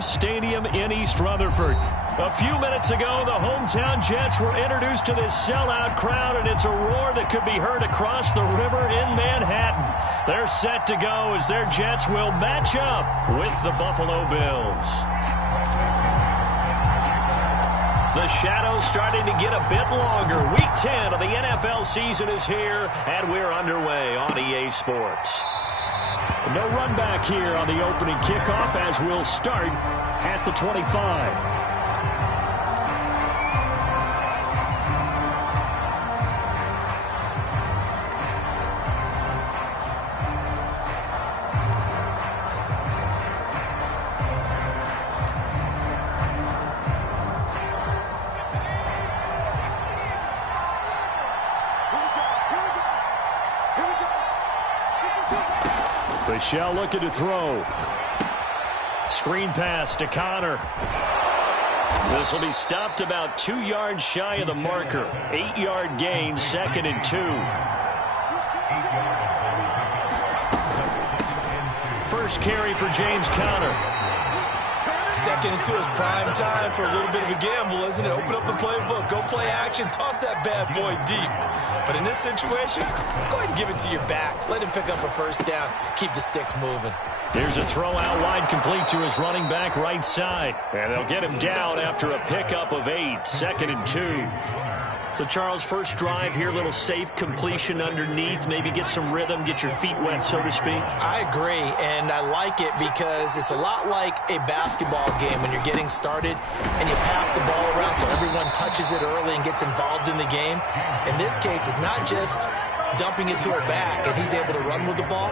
Stadium in East Rutherford. A few minutes ago, the hometown Jets were introduced to this sellout crowd, and it's a roar that could be heard across the river in Manhattan. They're set to go as their Jets will match up with the Buffalo Bills. The shadow's starting to get a bit longer. Week 10 of the NFL season is here, and we're underway on EA Sports. No run back here on the opening kickoff as we'll start at the 25. Michel looking to throw. Screen pass to Connor. This will be stopped about 2 yards shy of the marker. 8-yard gain, 2nd and 2. First carry for James Conner. 2nd and 2 is prime time for a little bit of a gamble, isn't it? Open up the playbook, go play action, toss that bad boy deep. But in this situation, go ahead and give it to your back. Let him pick up a first down. Keep the sticks moving. Here's a throw out wide, complete to his running back right side. And they'll get him down after a pickup of 8, 2nd and 2. So, Charles, first drive here, little safe completion underneath. Maybe get some rhythm, get your feet wet, so to speak. I agree, and I like it because it's a lot like a basketball game when you're getting started and you pass the ball around so everyone touches it early and gets involved in the game. In this case, it's not just dumping it to a back and he's able to run with the ball,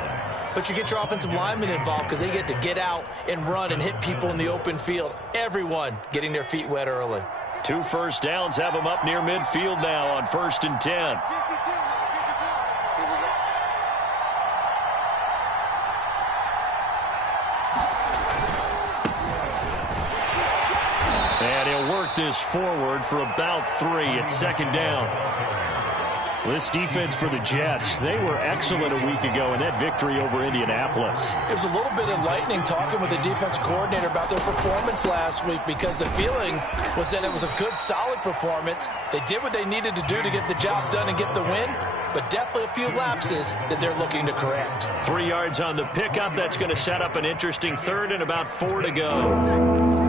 but you get your offensive linemen involved because they get to get out and run and hit people in the open field. Everyone getting their feet wet early. 2 first downs have him up near midfield now on 1st and 10. And he'll work this forward for about 3 at 2nd down. This defense for the Jets, they were excellent a week ago in that victory over Indianapolis. It was a little bit enlightening talking with the defense coordinator about their performance last week because the feeling was that it was a good, solid performance. They did what they needed to do to get the job done and get the win, but definitely a few lapses that they're looking to correct. 3 yards on the pickup. That's going to set up an interesting 3rd and about 4 to go.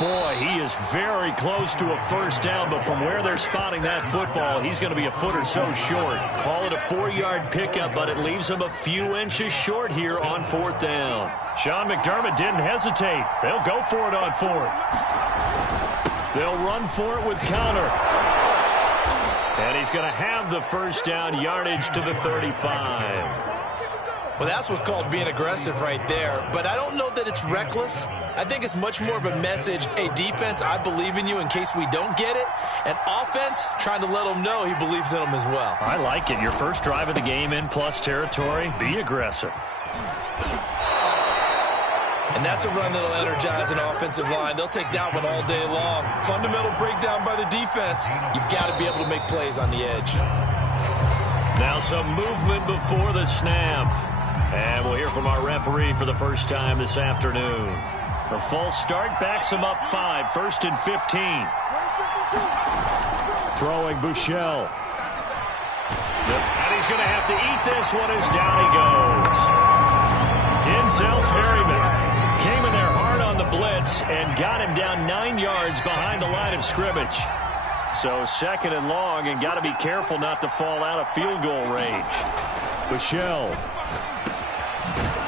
Boy, he is very close to a first down, but from where they're spotting that football, he's going to be a foot or so short. Call it a 4-yard pickup, but it leaves him a few inches short here on 4th down. Sean McDermott didn't hesitate. They'll go for it on 4th. They'll run for it with Conner. And he's going to have the first down, yardage to the 35. Well, that's what's called being aggressive right there. But I don't know that it's reckless. I think it's much more of a message. Hey, defense, I believe in you in case we don't get it. And offense, trying to let them know he believes in them as well. I like it. Your first drive of the game in plus territory. Be aggressive. And that's a run that'll energize an offensive line. They'll take that one all day long. Fundamental breakdown by the defense. You've got to be able to make plays on the edge. Now some movement before the snap. And we'll hear from our referee for the first time this afternoon. The false start backs him up 5, 1st and 15. Throwing Buechele. And he's going to have to eat this one as down he goes. Denzel Perryman came in there hard on the blitz and got him down 9 yards behind the line of scrimmage. So 2nd and long, and got to be careful not to fall out of field goal range. Buechele.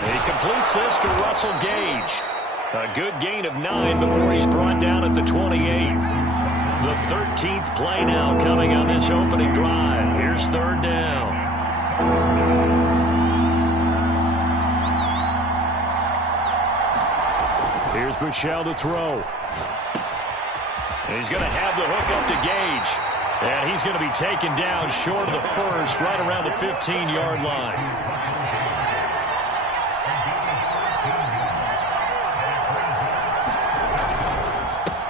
He completes this to Russell Gage. A good gain of 9 before he's brought down at the 28. The 13th play now coming on this opening drive. Here's 3rd down. Here's Buechele to throw. And he's going to have the hook up to Gage. And he's going to be taken down short of the first, right around the 15-yard line.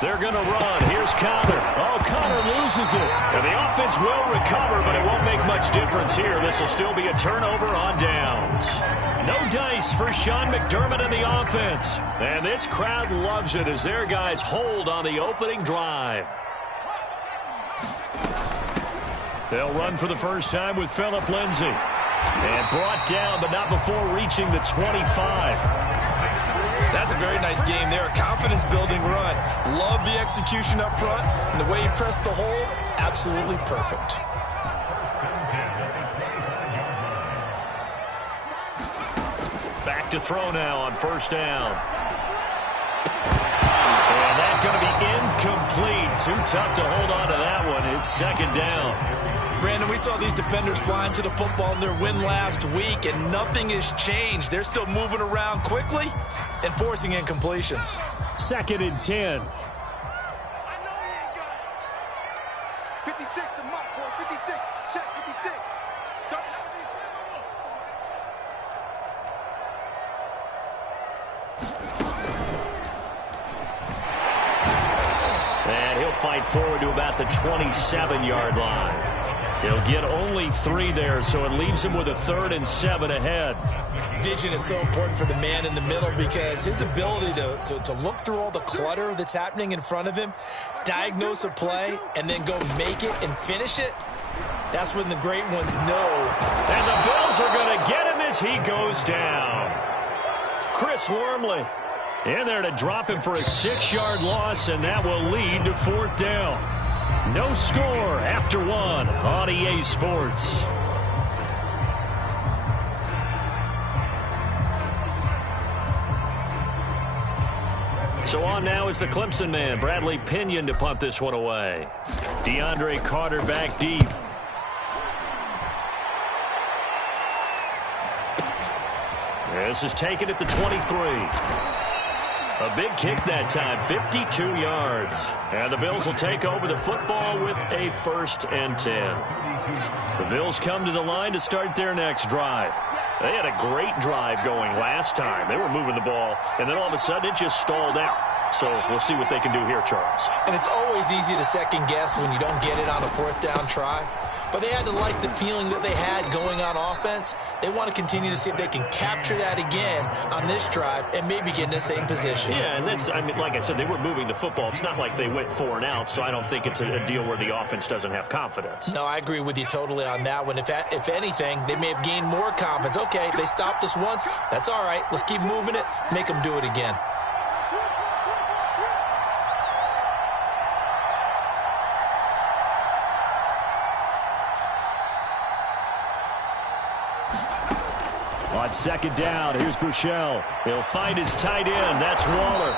They're going to run. Here's Here's Conner. Oh, Conner loses it. And the offense will recover, but it won't make much difference here. This will still be a turnover on downs. No dice for Sean McDermott and the offense. And this crowd loves it as their guys hold on the opening drive. They'll run for the first time with Phillip Lindsay. And brought down, but not before reaching the 25. That's a very nice game there. Confidence-building run. Love the execution up front. And the way he pressed the hole, absolutely perfect. Back to throw now on first down. And that's going to be incomplete. Too tough to hold on to that one. It's second down. Brandon, we saw these defenders flying to the football in their win last week, and nothing has changed. They're still moving around quickly and forcing incompletions. Second and 10. 56 to Mike, boy. 56. Check 56. And he'll fight forward to about the 27-yard line. He'll get only 3 there, so it leaves him with a 3rd and 7 ahead. Vision is so important for the man in the middle because his ability to look through all the clutter that's happening in front of him, diagnose a play, and then go make it and finish it, that's when the great ones know. And the Bills are going to get him as he goes down. Chris Wormley in there to drop him for a 6-yard loss, and that will lead to 4th down. No score after 1 on EA Sports. So on now is the Clemson man, Bradley Pinion, to punt this one away. DeAndre Carter back deep. This is taken at the 23. A big kick that time, 52 yards. And the Bills will take over the football with a 1st and 10. The Bills come to the line to start their next drive. They had a great drive going last time. They were moving the ball, and then all of a sudden it just stalled out. So we'll see what they can do here, Charles. And it's always easy to second guess when you don't get it on a 4th down try. But they had to like the feeling that they had going on offense. They want to continue to see if they can capture that again on this drive and maybe get in the same position. Yeah, and that's, I mean, like I said, they were moving the football. It's not like they went 4 and out, so I don't think it's a deal where the offense doesn't have confidence. No, I agree with you totally on that one. If anything, they may have gained more confidence. Okay, they stopped us once. That's all right. Let's keep moving it. Make them do it again. On second down, here's Buechele. He'll find his tight end. That's Waller.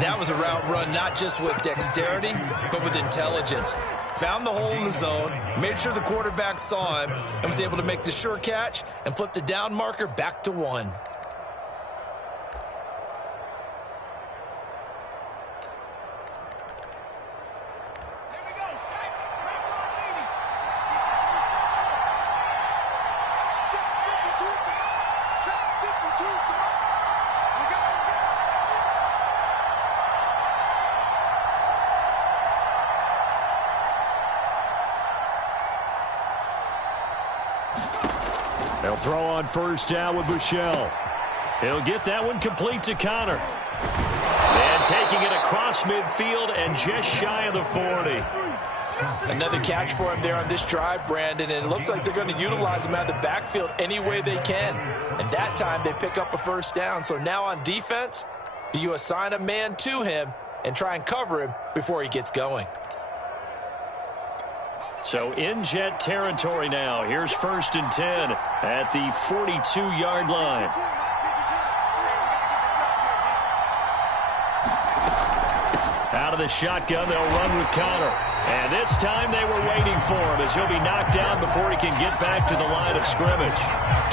That was a route run not just with dexterity, but with intelligence. Found the hole in the zone, made sure the quarterback saw him, and was able to make the sure catch and flip the down marker back to 1. They'll throw on first down with Buechele. He'll get that one complete to Conner. And taking it across midfield and just shy of the 40. Another catch for him there on this drive, Brandon, and it looks like they're going to utilize him out of the backfield any way they can. And that time they pick up a first down. So now on defense, do you assign a man to him and try and cover him before he gets going? So in Jet territory now. Here's 1st and 10 at the 42-yard line. Out of the shotgun, they'll run with Conner. And this time they were waiting for him as he'll be knocked down before he can get back to the line of scrimmage.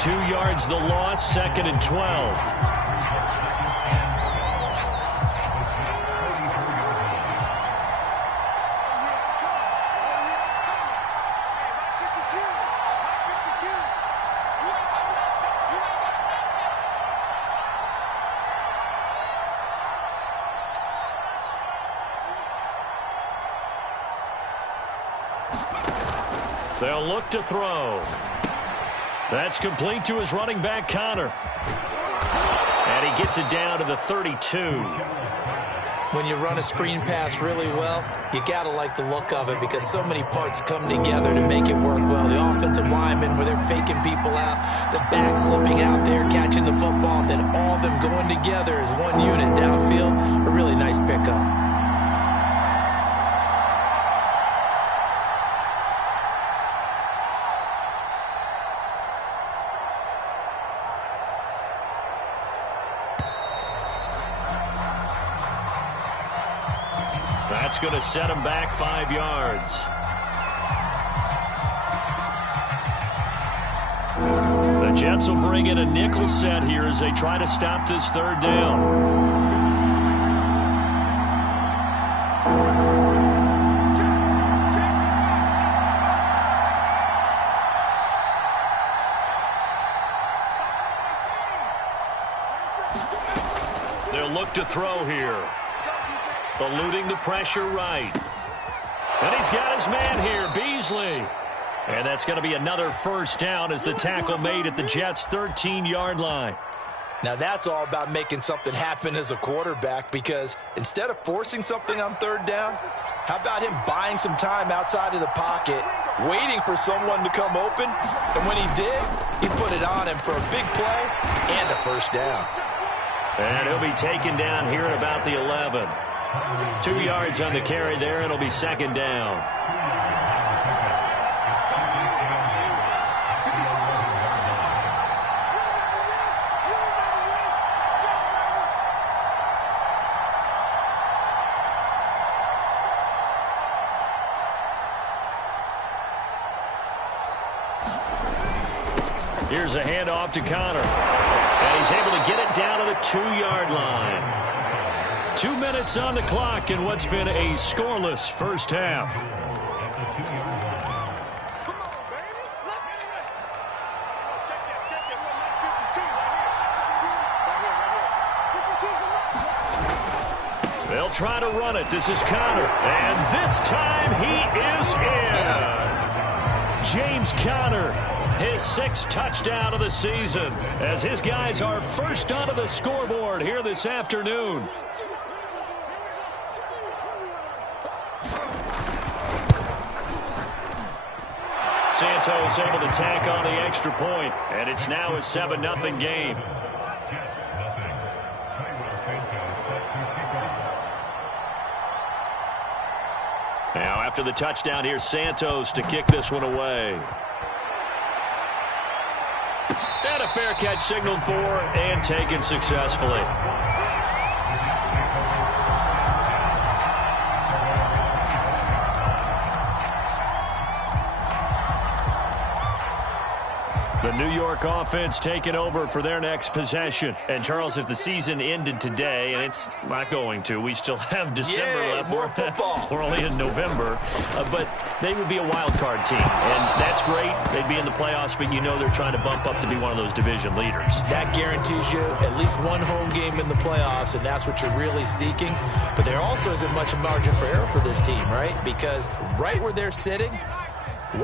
2 yards the loss, 2nd and 12. They'll look to throw. That's complete to his running back, Connor. And he gets it down to the 32. When you run a screen pass really well, you got to like the look of it because so many parts come together to make it work well. The offensive linemen, where they're faking people out, the back slipping out there, catching the football, then all of them going together as one unit downfield. A really nice pickup. That's going to set him back 5 yards. The Jets will bring in a nickel set here as they try to stop this third down. They'll look to throw here. Eluding the pressure right. And he's got his man here, Beasley. And that's going to be another first down as the tackle made at the Jets' 13-yard line. Now that's all about making something happen as a quarterback, because instead of forcing something on third down, how about him buying some time outside of the pocket, waiting for someone to come open, and when he did, he put it on him for a big play and a first down. And he'll be taken down here at about the 11. 2 yards on the carry there, and it'll be second down. Here's a handoff to Connor. And he's able to get it down to the 2-yard line. 2 minutes on the clock in what's been a scoreless first half. They'll try to run it. This is Connor. And this time he is in. Yes. James Conner, his 6th touchdown of the season, as his guys are first onto the scoreboard here this afternoon. Santos able to tack on the extra point, and it's now a 7-0 game. Now after the touchdown, here's Santos to kick this one away. And a fair catch signaled for and taken successfully. The New York offense taking over for their next possession. And, Charles, if the season ended today, and it's not going to, we still have December left. More football. We're only in November. But they would be a wild card team. And that's great. They'd be in the playoffs, but you know they're trying to bump up to be one of those division leaders. That guarantees you at least one home game in the playoffs, and that's what you're really seeking. But there also isn't much margin for error for this team, right? Because right where they're sitting,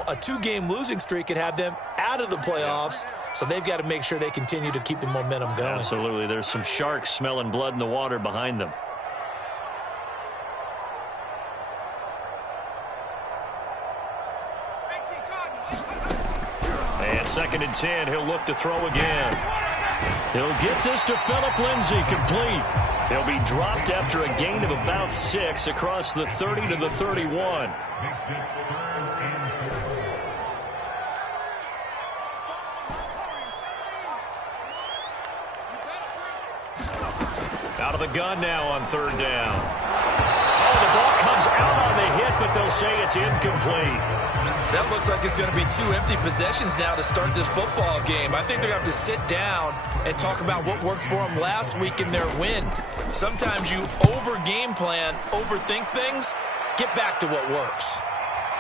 a 2-game losing streak could have them out of the playoffs, so they've got to make sure they continue to keep the momentum going. Absolutely. There's some sharks smelling blood in the water behind them. And 2nd and 10, he'll look to throw again. He'll get this to Phillip Lindsay, complete. He'll be dropped after a gain of about 6 across the 30 to the 31. Out of the gun now on 3rd down. Oh, the ball comes out on the hit, but they'll say it's incomplete. That looks like it's going to be 2 empty possessions now to start this football game. I think they're going to have to sit down and talk about what worked for them last week in their win. Sometimes you over-game plan, overthink things, get back to what works.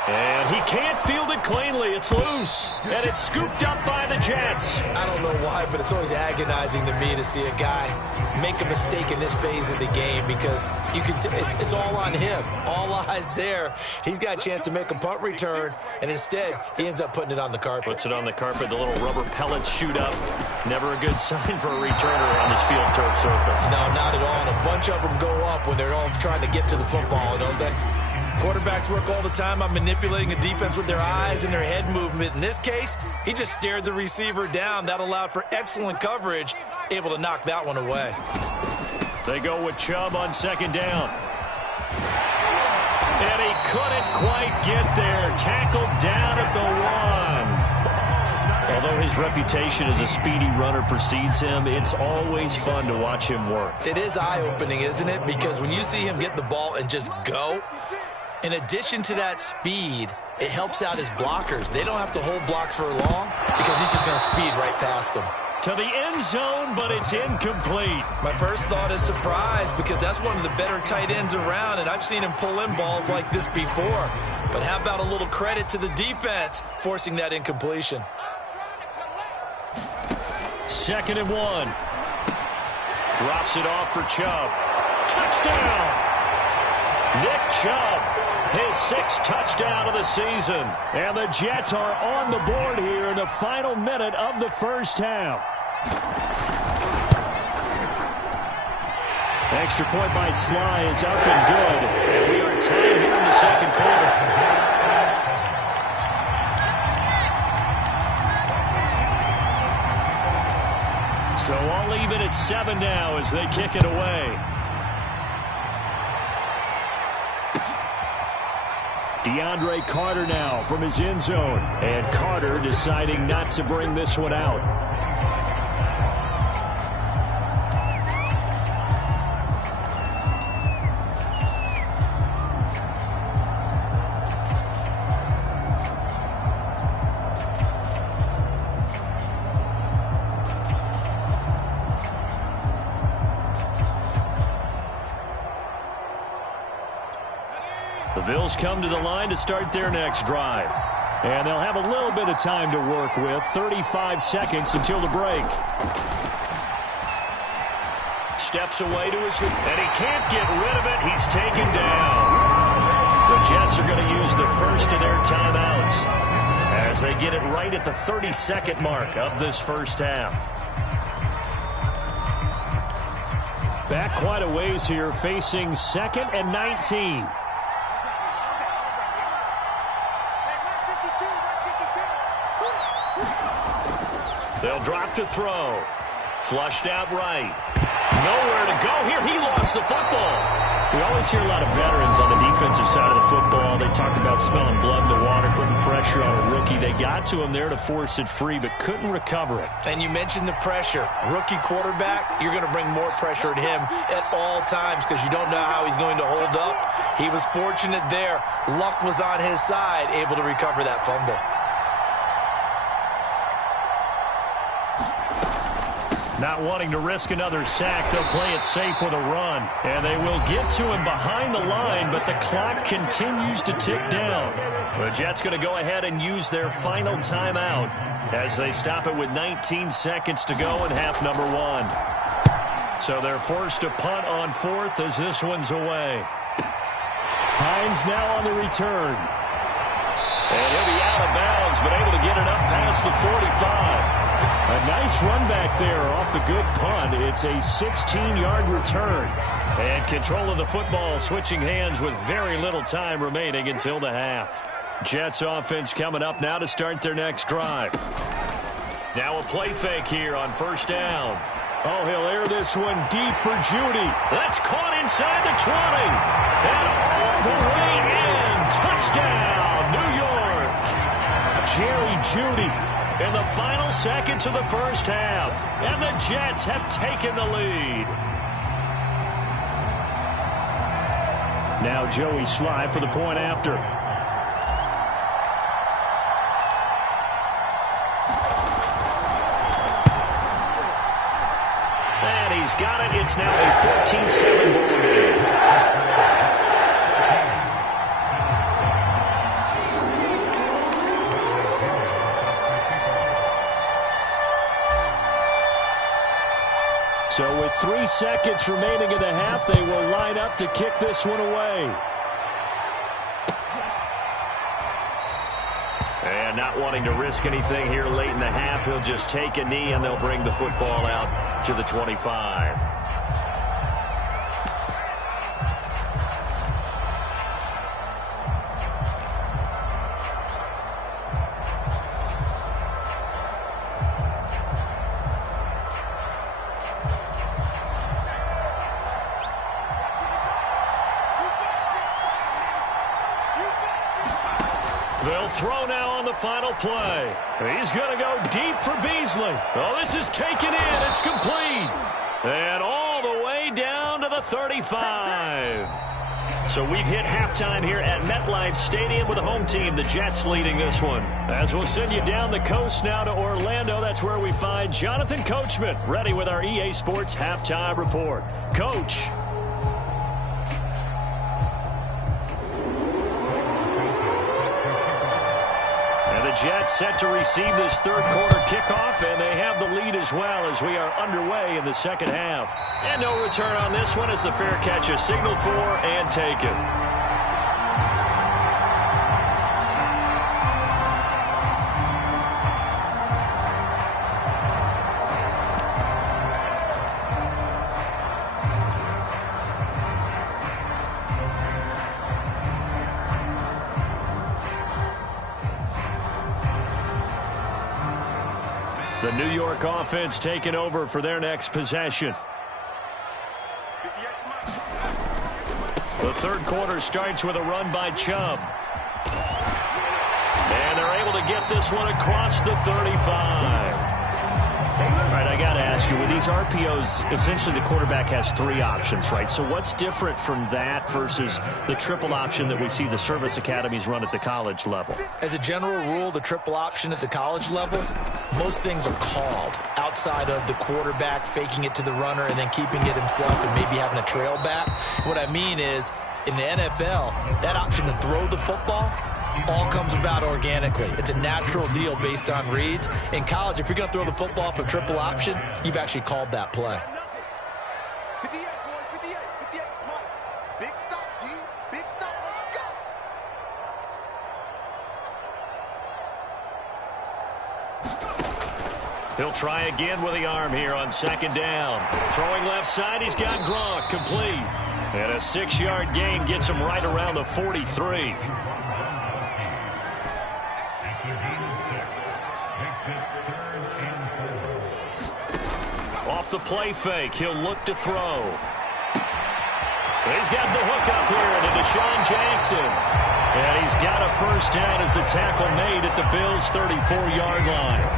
And he can't field it cleanly. It's loose. And it's scooped up by the Jets. I don't know why, but it's always agonizing to me to see a guy make a mistake in this phase of the game because it's all on him. All eyes there. He's got a chance to make a punt return, and instead he ends up putting it on the carpet. Puts it on the carpet. The little rubber pellets shoot up. Never a good sign for a returner on this field turf surface. No, not at all. And a bunch of them go up when they're all trying to get to the football, don't they? Quarterbacks work all the time on manipulating a defense with their eyes and their head movement. In this case, he just stared the receiver down. That allowed for excellent coverage, able to knock that one away. They go with Chubb on second down. And he couldn't quite get there. Tackled down at the 1. Although his reputation as a speedy runner precedes him, it's always fun to watch him work. It is eye-opening, isn't it? Because when you see him get the ball and just go, in addition to that speed, it helps out his blockers. They don't have to hold blocks for long because he's just going to speed right past them. To the end zone, but it's incomplete. My first thought is surprise because that's one of the better tight ends around, and I've seen him pull in balls like this before. But how about a little credit to the defense forcing that incompletion? 2nd and 1. Drops it off for Chubb. Touchdown! Nick Chubb, his 6th touchdown of the season. And the Jets are on the board here in the final minute of the first half. Extra point by Sly is up and good. And we are tied here in the second quarter. So I'll leave it at 7 now as they kick it away. DeAndre Carter now from his end zone. And Carter deciding not to bring this one out. The Bills come to the line to start their next drive. And they'll have a little bit of time to work with. 35 seconds until the break. Steps away to his feet, and he can't get rid of it. He's taken down. The Jets are going to use the first of their timeouts as they get it right at the 30-second mark of this first half. Back quite a ways here, facing 2nd and 19. They'll drop to throw. Flushed out right. Nowhere to go here. He lost the football. We always hear a lot of veterans on the defensive side of the football. They talk about smelling blood in the water, putting pressure on a rookie. They got to him there to force it free, but couldn't recover it. And you mentioned the pressure. Rookie quarterback, you're going to bring more pressure at him at all times because you don't know how he's going to hold up. He was fortunate there. Luck was on his side, able to recover that fumble. Not wanting to risk another sack, they'll play it safe with a run. And they will get to him behind the line, but the clock continues to tick down. The Jets going to go ahead and use their final timeout as they stop it with 19 seconds to go in half number 1. So they're forced to punt on 4th as this one's away. Hines now on the return. And he'll be out of bounds, but able to get it up past the 45. A nice run back there off the good punt. It's a 16-yard return. And control of the football switching hands with very little time remaining until the half. Jets offense coming up now to start their next drive. Now a play fake here on first down. Oh, he'll air this one deep for Jeudy. That's caught inside the 20. And all the way in. Touchdown, New York. Jerry Jeudy in the final seconds of the first half. And the Jets have taken the lead. Now Joey Sly for the point after. And he's got it. It's now a 14-7 ball game. So with 3 seconds remaining in the half, they will line up to kick this one away. And not wanting to risk anything here late in the half, he'll just take a knee and they'll bring the football out to the 25. They'll throw now on the final play. He's going to go deep for Beasley. Oh, this is taken in. It's complete. And all the way down to the 35. So we've hit halftime here at MetLife Stadium with the home team, the Jets, leading this one. As we'll send you down the coast now to Orlando, that's where we find Jonathan Coachman, ready with our EA Sports halftime report. Coach. Jets set to receive this third quarter kickoff, and they have the lead as well as we are underway in the second half. And no return on this one as the fair catch is signaled for and taken. The New York offense taking over for their next possession. The third quarter starts with a run by Chubb. And they're able to get this one across the 35. All right, I got to ask you, with these RPOs, essentially the quarterback has 3 options, right? So what's different from that versus the triple option that we see the service academies run at the college level? As a general rule, the triple option at the college level, most things are called outside of the quarterback faking it to the runner and then keeping it himself and maybe having a trail back. What I mean is, in the NFL, that option to throw the football all comes about organically. It's a natural deal based on reads. In college, if you're going to throw the football for triple option, you've actually called that play. 58, boys, 58, 58, Mike. Big stop, D. Big stop, let's go. He'll try again with the arm here on second down. Throwing left side, he's got Gronk complete. And a 6-yard gain gets him right around the 43. Off the play fake, he'll look to throw. He's got the hook up here to Deshaun Jackson. And he's got a first down as the tackle made at the Bills' 34-yard line.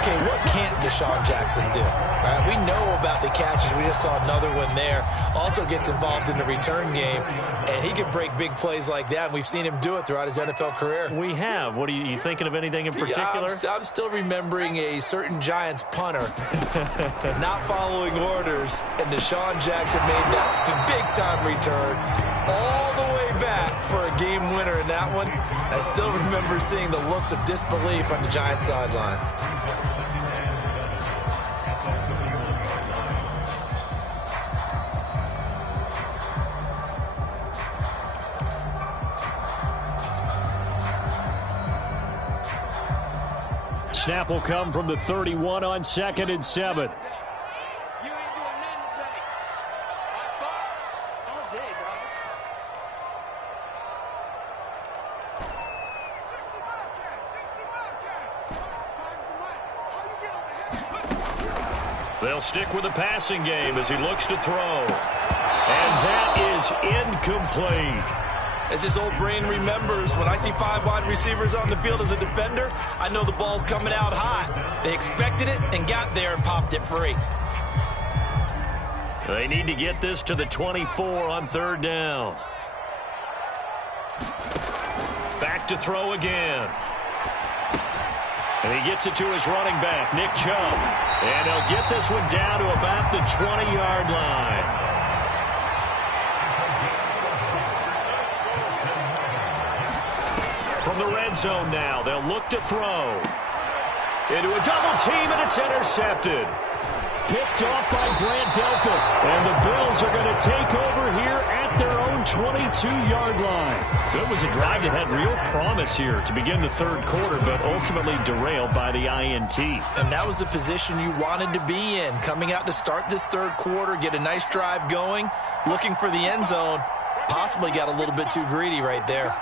Okay, what can't Deshaun Jackson do? Right? We know about the catches. We just saw another one there. Also gets involved in the return game, and he can break big plays like that, and we've seen him do it throughout his NFL career. We have. What are you thinking of anything in particular? Yeah, I'm still remembering a certain Giants punter not following orders, and Deshaun Jackson made that big-time return all the way back for a game winner in that one. I still remember seeing the looks of disbelief on the Giants sideline. Snap will come from the 31 on 2nd and 7. You ain't doing nothing today. All day, dog. 65 times the mic. All you get is a head. They'll stick with the passing game as he looks to throw. And that is incomplete. As his old brain remembers, when I see 5 wide receivers on the field as a defender, I know the ball's coming out hot. They expected it and got there and popped it free. They need to get this to the 24 on 3rd down. Back to throw again. And he gets it to his running back, Nick Chubb. And he'll get this one down to about the 20-yard line. From the red zone now, they'll look to throw. Into a double team, and it's intercepted. picked off by Grant Delpit. And the Bills are going to take over here at their own 22-yard line. So it was a drive that had real promise here to begin the third quarter, but ultimately derailed by the INT. And that was the position you wanted to be in, coming out to start this third quarter, get a nice drive going, looking for the end zone. Possibly got a little bit too greedy right there.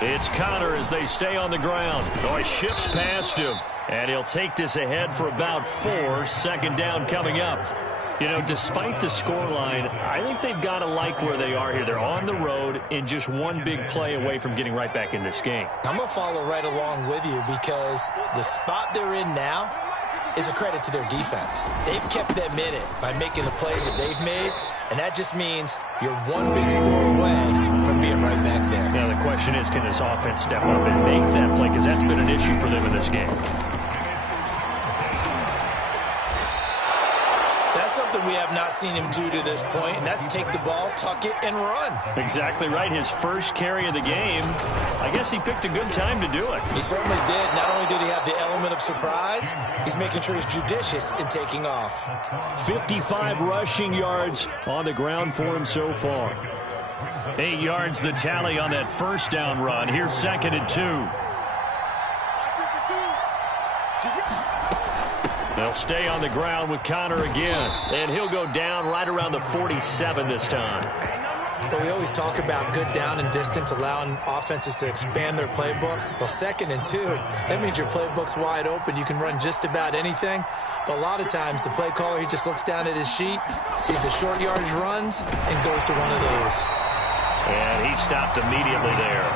It's Connor as they stay on the ground. Oh, he shifts past him. And he'll take this ahead for about 4. Second down coming up. You know, despite the scoreline, I think they've got to like where they are here. They're on the road and just one big play away from getting right back in this game. I'm going to follow right along with you because the spot they're in now is a credit to their defense. They've kept them in it by making the plays that they've made, and that just means you're one big score away from being right back there. Now the question is, can this offense step up and make that play? Because that's been an issue for them in this game. That's something we have not seen him do to this point, and that's take the ball, tuck it, and run. Exactly right. His first carry of the game, I guess he picked a good time to do it. He certainly did. Not only did he have the element of surprise, he's making sure he's judicious in taking off. 55 rushing yards on the ground for him so far. 8 yards the tally on that first down run. Here's 2nd and 2. They'll stay on the ground with Connor again. And he'll go down right around the 47 this time. Well, we always talk about good down and distance, allowing offenses to expand their playbook. Well, 2nd and 2, that means your playbook's wide open. You can run just about anything. But a lot of times, the play caller, he just looks down at his sheet, sees the short yardage runs, and goes to one of those. And he stopped immediately there.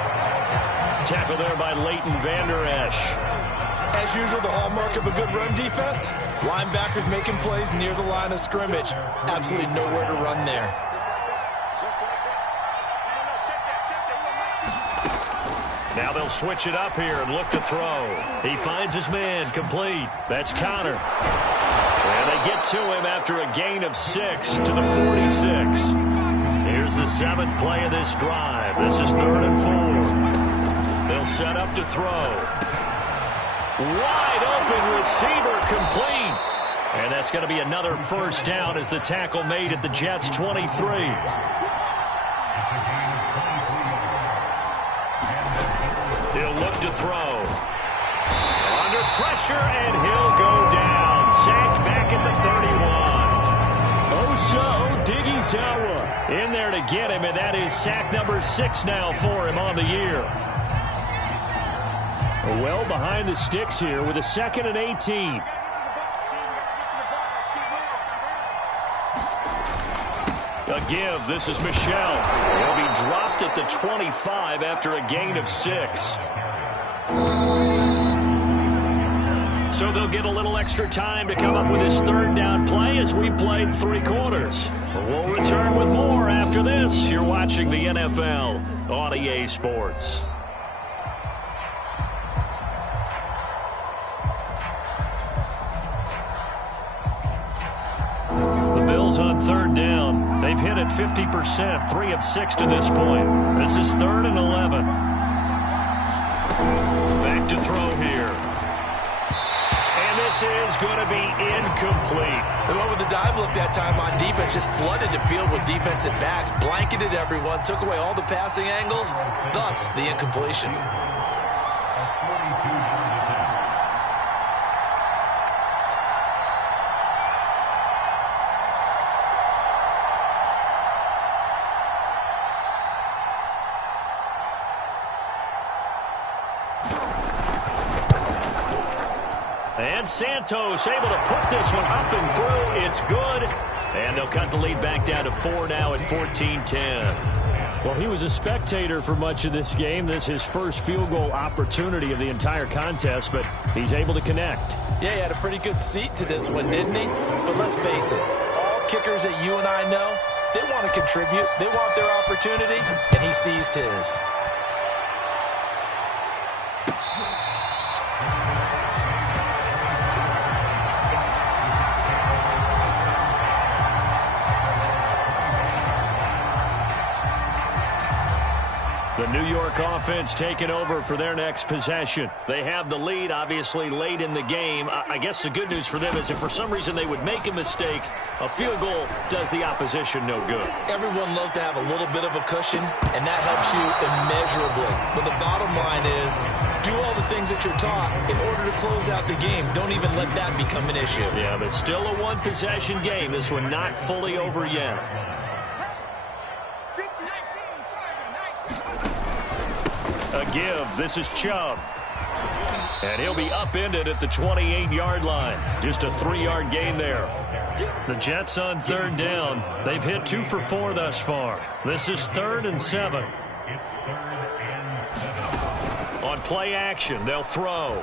Tackle there by Leighton Vander Esch. As usual, the hallmark of a good run defense, linebackers making plays near the line of scrimmage. Absolutely nowhere to run there. Now they'll switch it up here and look to throw. He finds his man, complete. That's Connor. And they get to him after a gain of 6 to the 46. Here's the 7th play of this drive. This is 3rd and 4. They'll set up to throw. Wide open receiver, complete. And that's going to be another first down as the tackle made at the Jets' 23. He'll look to throw. Under pressure, and he'll go down. Sacked back at the 31. Osa Odighizuwa in there to get him, and that is sack number 6 now for him on the year. Well behind the sticks here with a 2nd and 18. A give. This is Michel. He'll be dropped at the 25 after a gain of 6. So they'll get a little extra time to come up with his 3rd down play as we played 3 quarters. We'll return with more after this. You're watching the NFL on EA Sports. On 3rd down. They've hit it 50%, 3 of 6 to this point. This is 3rd and 11. Back to throw here. And this is going to be incomplete. They went with the dive look that time on defense, just flooded the field with defensive backs, blanketed everyone, took away all the passing angles, thus the incompletion. And Santos able to put this one up and through. It's good. And they'll cut the lead back down to 4 now at 14-10. Well, he was a spectator for much of this game. This is his first field goal opportunity of the entire contest, but he's able to connect. Yeah, he had a pretty good seat to this one, didn't he? But let's face it, all kickers that you and I know, they want to contribute. They want their opportunity, and he seized his. The new New York offense taking over for their next possession. They have the lead, obviously, late in the game. I guess the good news for them is if for some reason they would make a mistake, a field goal does the opposition no good. Everyone loves to have a little bit of a cushion, and that helps you immeasurably. But the bottom line is, do all the things that you're taught in order to close out the game. Don't even let that become an issue. Yeah, but still a one-possession game. This one not fully over yet. A give. This is Chubb. And he'll be upended at the 28-yard line. Just a 3-yard gain there. The Jets on third down. They've hit 2 for 4 thus far. This is 3rd and 7. On play action, they'll throw.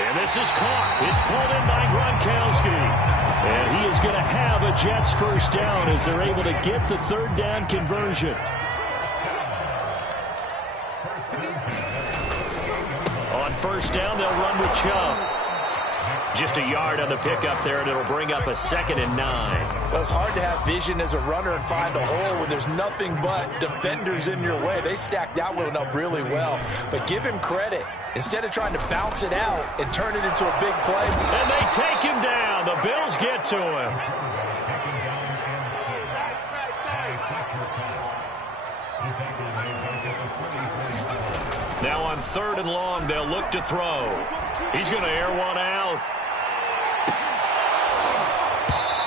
And this is caught. It's pulled in by Gronkowski. And he is going to have a Jets first down as they're able to get the third down conversion. On first down, they'll run with Chubb. Just a yard on the pickup there, and it'll bring up a 2nd and 9. Well, it's hard to have vision as a runner and find a hole when there's nothing but defenders in your way. They stacked that one up really well. But give him credit. Instead of trying to bounce it out and turn it into a big play. And they take him down. The Bills get to him. Now on 3rd and long, they'll look to throw. He's going to air one out.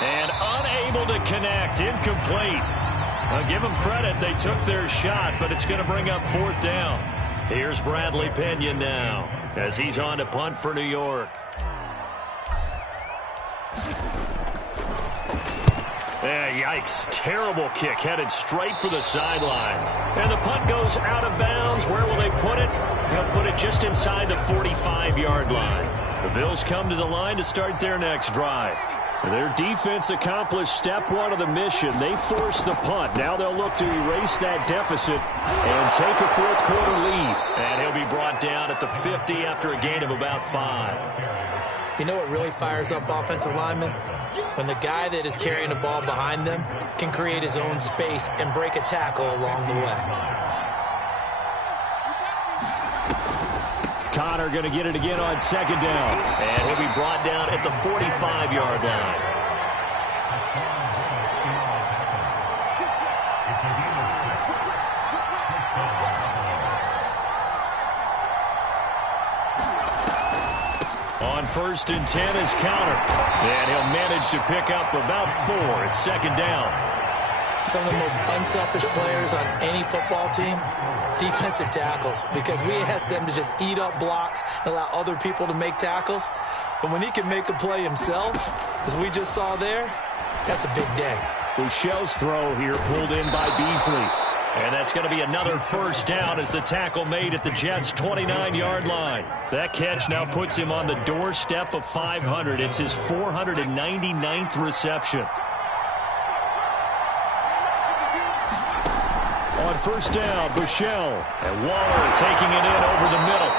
And unable to connect. Incomplete. I'll give them credit. They took their shot, but it's going to bring up 4th down. Here's Bradley Pinion now as he's on to punt for New York. Yikes. Terrible kick headed straight for the sidelines. And the punt goes out of bounds. Where will they put it? They'll put it just inside the 45-yard line. The Bills come to the line to start their next drive. Their defense accomplished step 1 of the mission. They forced the punt. Now they'll look to erase that deficit and take a 4th quarter lead. And he'll be brought down at the 50 after a gain of about 5. You know what really fires up offensive linemen? When the guy that is carrying the ball behind them can create his own space and break a tackle along the way. Connor going to get it again on 2nd down. And he'll be brought down at the 45-yard line. On 1st and 10 is Connor. And he'll manage to pick up about 4 at 2nd down. Some of the most unselfish players on any football team, defensive tackles, because we ask them to just eat up blocks and allow other people to make tackles. But when he can make a play himself, as we just saw there, that's a big day. Bouchel's throw here pulled in by Beasley. And that's going to be another first down as the tackle made at the Jets' 29-yard line. That catch now puts him on the doorstep of 500. It's his 499th reception. On first down, Bouchel. And Waller taking it in over the middle.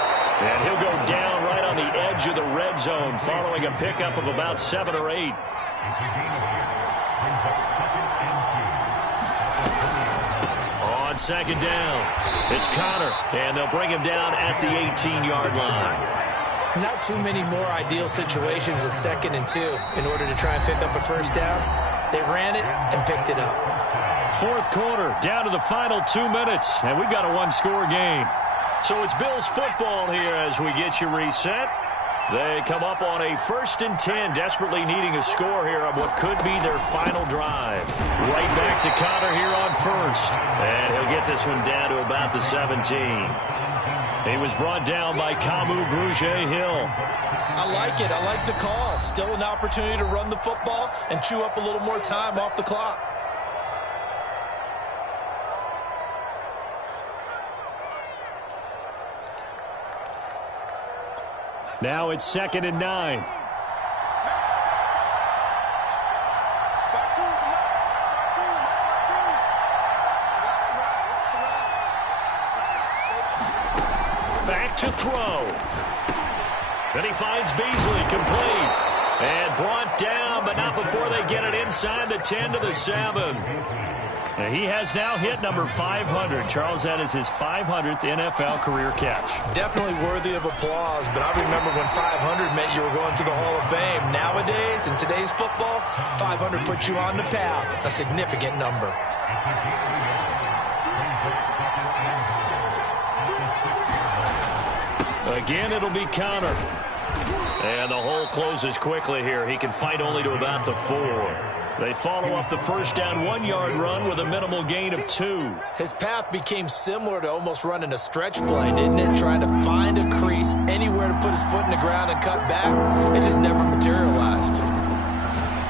And he'll go down right on the edge of the red zone following a pickup of about 7 or 8. On 2nd down, it's Connor. And they'll bring him down at the 18-yard line. Not too many more ideal situations at 2nd and 2 in order to try and pick up a first down. They ran it and picked it up. 4th quarter, down to the final 2 minutes, and we've got a 1-score game. So it's Bills football here as we get you reset. They come up on a 1st and 10, desperately needing a score here on what could be their final drive. Right back to Connor here on 1st, and he'll get this one down to about the 17. He was brought down by Kamu Grugier-Hill. I like it. I like the call. Still an opportunity to run the football and chew up a little more time off the clock. Now it's 2nd and 9. Back to throw. Then he finds Beasley complete. And brought down but not before they get it inside the 10 to the 7. And he has now hit number 500. Charles, that is his 500th NFL career catch. Definitely worthy of applause, but I remember when 500 meant you were going to the Hall of Fame. Nowadays, in today's football, 500 puts you on the path, a significant number. Again, it'll be counter. And the hole closes quickly here. He can fight only to about the 4. They follow up the first down 1-yard run with a minimal gain of 2. His path became similar to almost running a stretch play, didn't it? Trying to find a crease, anywhere to put his foot in the ground and cut back. It just never materialized.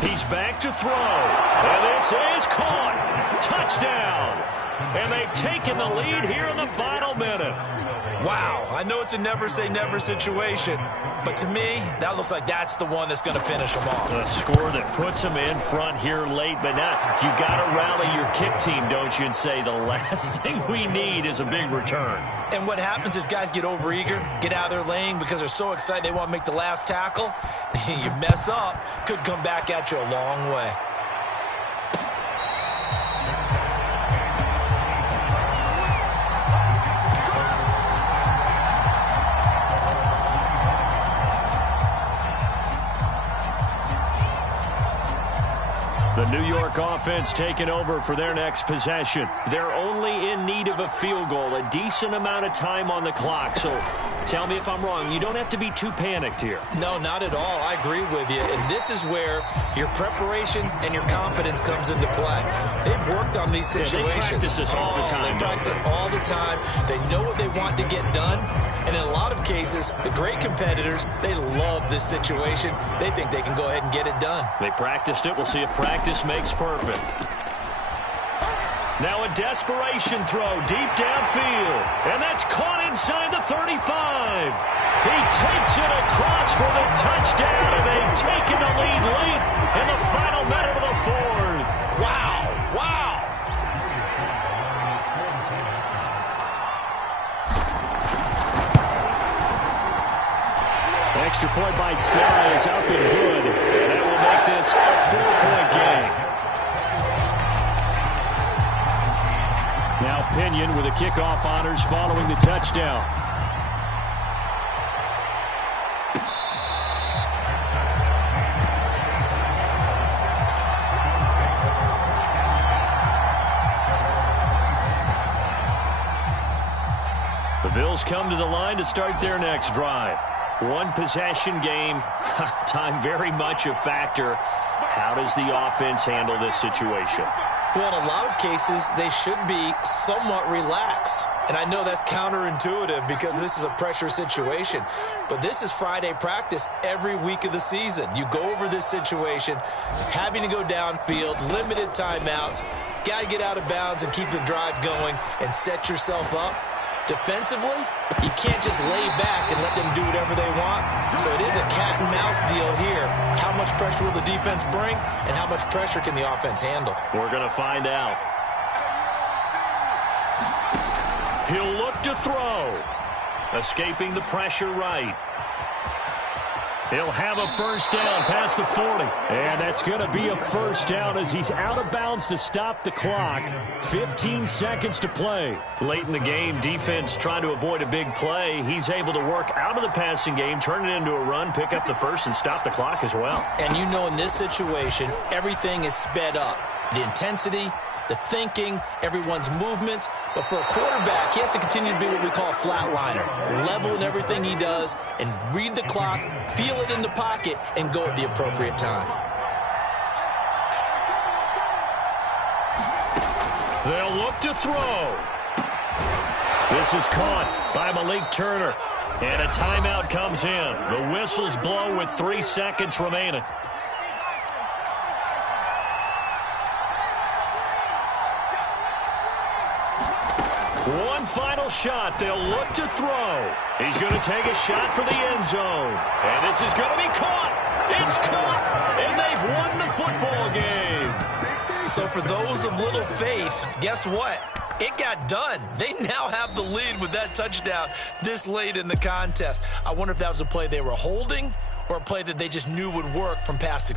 He's back to throw. And this is caught. Touchdown. And they've taken the lead here in the final minute. Wow, I know it's a never-say-never situation, but to me, that looks like that's the one that's going to finish them off. A score that puts them in front here late, but now you got to rally your kick team, don't you, and say the last thing we need is a big return. And what happens is guys get overeager, get out of their lane because they're so excited they want to make the last tackle. You mess up, could come back at you a long way. The New York offense taking over for their next possession. They're only in need of a field goal, a decent amount of time on the clock. So tell me if I'm wrong. You don't have to be too panicked here. No, not at all. I agree with you. And this is where your preparation and your confidence comes into play. They've worked on these situations. They practice this all the time. They practice it all the time. They know what they want to get done. And in a lot of cases, the great competitors, they love this situation. They think they can go ahead and get it done. They practiced it. We'll see if practice makes perfect. Now a desperation throw deep downfield. And that's caught inside the 35. He takes it across for the touchdown, and they've taken the lead late in the final minute of the 4th. Wow, wow. Extra point by Sly is up and good. And that will make this a 4-point game. Now Pinion with the kickoff honors following the touchdown. The Bills come to the line to start their next drive. One possession game, time very much a factor. How does the offense handle this situation? Well, in a lot of cases, they should be somewhat relaxed. And I know that's counterintuitive because this is a pressure situation. But this is Friday practice every week of the season. You go over this situation, having to go downfield, limited timeouts, got to get out of bounds and keep the drive going and set yourself up. Defensively, you can't just lay back and let them do whatever they want. So it is a cat and mouse deal here. How much pressure will the defense bring, and how much pressure can the offense handle? We're going to find out. He'll look to throw. Escaping the pressure right. He'll have a first down past the 40. And that's going to be a first down as he's out of bounds to stop the clock. 15 seconds to play. Late in the game, defense trying to avoid a big play. He's able to work out of the passing game, turn it into a run, pick up the first, and stop the clock as well. And you know in this situation, everything is sped up. The intensity, the thinking, everyone's movement. But for a quarterback, he has to continue to be what we call a flatliner. Level in everything he does and read the clock, feel it in the pocket, and go at the appropriate time. They'll look to throw. This is caught by Malik Turner. And a timeout comes in. The whistles blow with 3 seconds remaining. One final shot. They'll look to throw. He's going to take a shot for the end zone. And this is going to be caught. It's caught. And they've won the football game. So for those of little faith, guess what? It got done. They now have the lead with that touchdown this late in the contest. I wonder if that was a play they were holding or a play that they just knew would work from past experience.